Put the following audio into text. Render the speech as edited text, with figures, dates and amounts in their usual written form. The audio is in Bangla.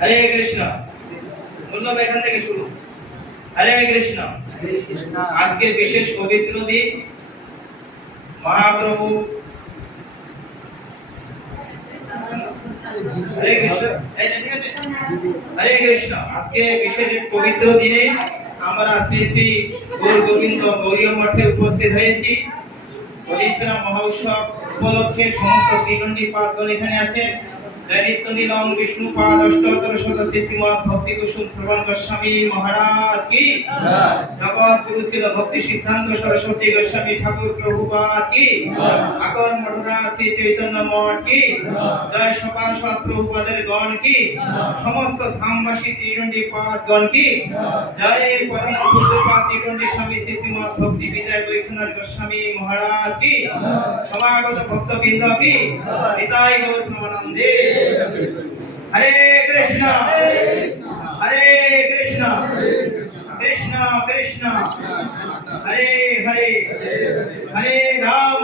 হরে কৃষ্ণ বললাম এখান থেকে শুরু। হরে কৃষ্ণ। আজকে বিশেষ পবিত্র দিন, মহাপ্রভু হরে কৃষ্ণ। হরে কৃষ্ণ। আজকে বিশেষ পবিত্র দিনে আমরা শ্রী শ্রী গুরু গোবিন্দ গৌরীয় মঠে উপস্থিত হয়েছি। হরিচরণ মহোৎসব উপলক্ষে সমস্ত ত্রিদণ্ডী পাদগণ এখানে আছেন। নিত্য নীলম বিষ্ণু পাদ অষ্টোত্তর শত শ্রী শ্রীমৎ ভক্তি কুসুম শ্রবণ গোস্বামী মহারাজ কি জগৎ গুরু ছিল ভক্তি সিদ্ধান্ত সরস্বতী গোস্বামী ঠাকুর প্রভুপাদ কি আকর মঠরা শ্রী চৈতন্য মঠ কি জয় সকাল সৎ প্রভুপাদের গণ কি সমস্ত ধামবাসী ত্রিদণ্ডী পাদগণ কি জয় পরম পূজ্যপাদ ত্রিদণ্ডী স্বামী শ্রী শ্রীমৎ ভক্তি বিজয় বৈকুণ্ঠ গোস্বামী মহারাজ কি সমাগত ভক্তবৃন্দ কি নিতাই গৌর প্রেমানন্দে। হরে কৃষ্ণ হরে কৃষ্ণ কৃষ্ণ কৃষ্ণ হরে হরে হরে রাম